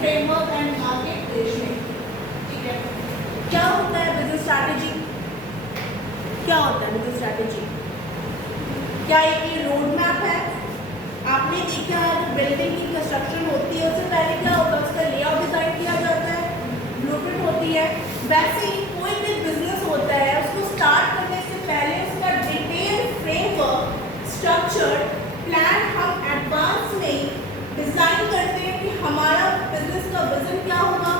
Framework and market positioning. ठीक है, क्या होता है बिजनेस स्ट्रैटेजी? क्या होता है बिजनेस स्ट्रैटेजी? क्या ये रोड मैप है? आपने देखा है जो बिल्डिंग की कंस्ट्रक्शन होती है उससे पहले क्या होता है, उसका लेआउट डिजाइन किया जाता है, ब्लूप्रिंट होती है। वैसे ही कोई भी बिजनेस होता है उसको स्टार्ट करने से पहले उसका डिटेल फ्रेमवर्क, स्ट्रक्चर्ड प्लान हम एडवांस में डिजाइन करते हैं कि हमारा बिजनेस का विजन क्या होगा,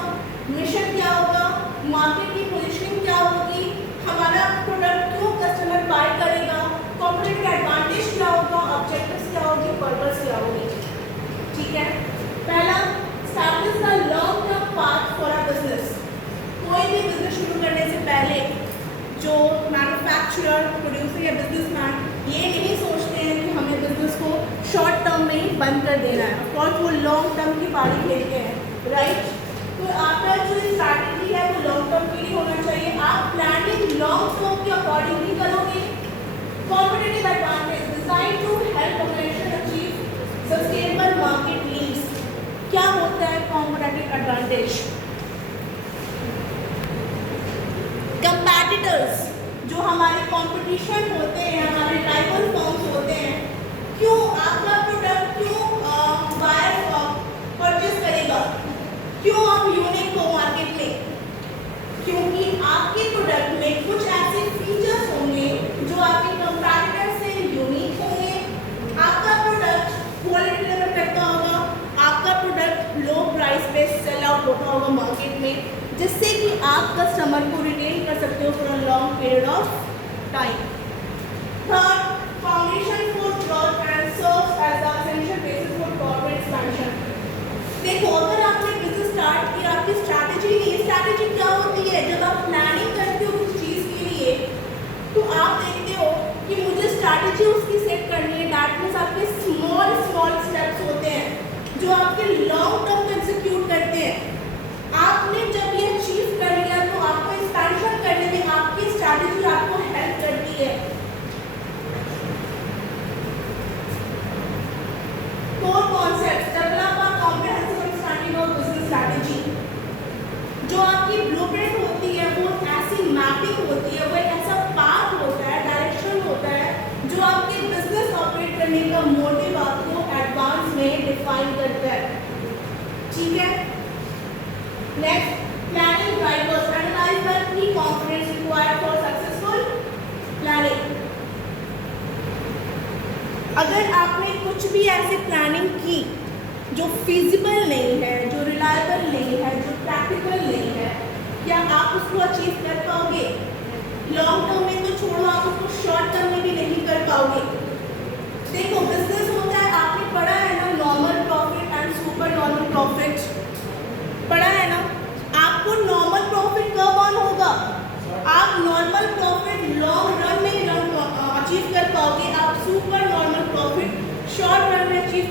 मिशन क्या होगा, मार्केट की पोजीशनिंग क्या होगी, हमारा प्रोडक्ट क्यों कस्टमर बाय करेगा, कॉम्पिटिटिव एडवांटेज क्या होगा, ऑब्जेक्टिव्स क्या होगी, पर्पस क्या होगी। ठीक है, पहला establish the long term path for a business. कोई भी बिजनेस शुरू करने से पहले जो मैन्युफैक्चरर, प्रोड्यूसर या बिजनेसमैन ये नहीं सोचते हैं कि हमें बिजनेस को शॉर्ट टर्म में ही बंद कर देना है। ऑफ कोर्स वो लॉन्ग टर्म की पारी खेलते हैं, राइट। तो आपका जो स्ट्रैटेजी है वो लॉन्ग टर्म के लिए होना चाहिए। आप प्लानिंग लॉन्ग टर्म के अकॉर्डिंगली करोगे। Competitive advantage design to help organisation achieve sustainable market needs. क्या होता है कॉम्पिटिटिव एडवांटेज? कंपैटिटर्स, जो हमारे कंपटीशन होते हैं, हमारे राइवल फर्म्स होते हैं, क्यों आपका प्रोडक्ट क्यों बायर परचेज करेगा, क्यों आप यूनिक हो मार्केट में? क्योंकि आपके प्रोडक्ट में कुछ ऐसे फीचर्स होंगे जो आपके कंपैटिटर से यूनिक होंगे। आपका प्रोडक्ट क्वालिटी लेवल करता होगा, आपका प्रोडक्ट लो प्राइस पे सेल आउट होता होगा मार्केट में, जिससे कि आप कस्टमर को रिटेन कर सकते हो for a long period of time. Third, foundation for growth and serves as the essential basis for corporate expansion. देखो, अगर आपने बिजनेस स्टार्ट किया, आपकी स्ट्रैटेजी नहीं, स्ट्रैटेजी क्या होती है? जब आप प्लानिंग करते हो किसी चीज़ के लिए तो आप देखते हो कि मुझे स्ट्रैटेजी उसकी सेट करनी है। दैट मीन्स आपके स्मॉल स्मॉल स्टेप्स होते हैं जो आपके लॉन्ग टर्म को एग्जीक्यूट करते हैं। आपने जब ये अचीव कर लिया तो आपको एक्सपेंशन करने में आपकी स्ट्रैटेजी आपको हेल्प करती है। Core concepts develop a comprehensive understanding of business strategy. जो आपकी ब्लूप्रिंट होती है वो ऐसी मैपिंग होती है, वो एक ऐसा पाथ होता है, डायरेक्शन होता है जो आपके बिजनेस ऑपरेट करने का मोटिव आपको एडवांस में डिफाइन करता है। ठीक है, next, planning drivers analyse the key components required for successful planning. अगर आपने कुछ भी ऐसी प्लानिंग की जो फिजिबल नहीं है, जो रिलायबल नहीं है, जो प्रैक्टिकल नहीं है, क्या आप उसको अचीव कर पाओगे? लॉन्ग टर्म में तो छोड़ो, आप उसको शॉर्ट टर्म में भी नहीं कर पाओगे। देखो, बिजनेस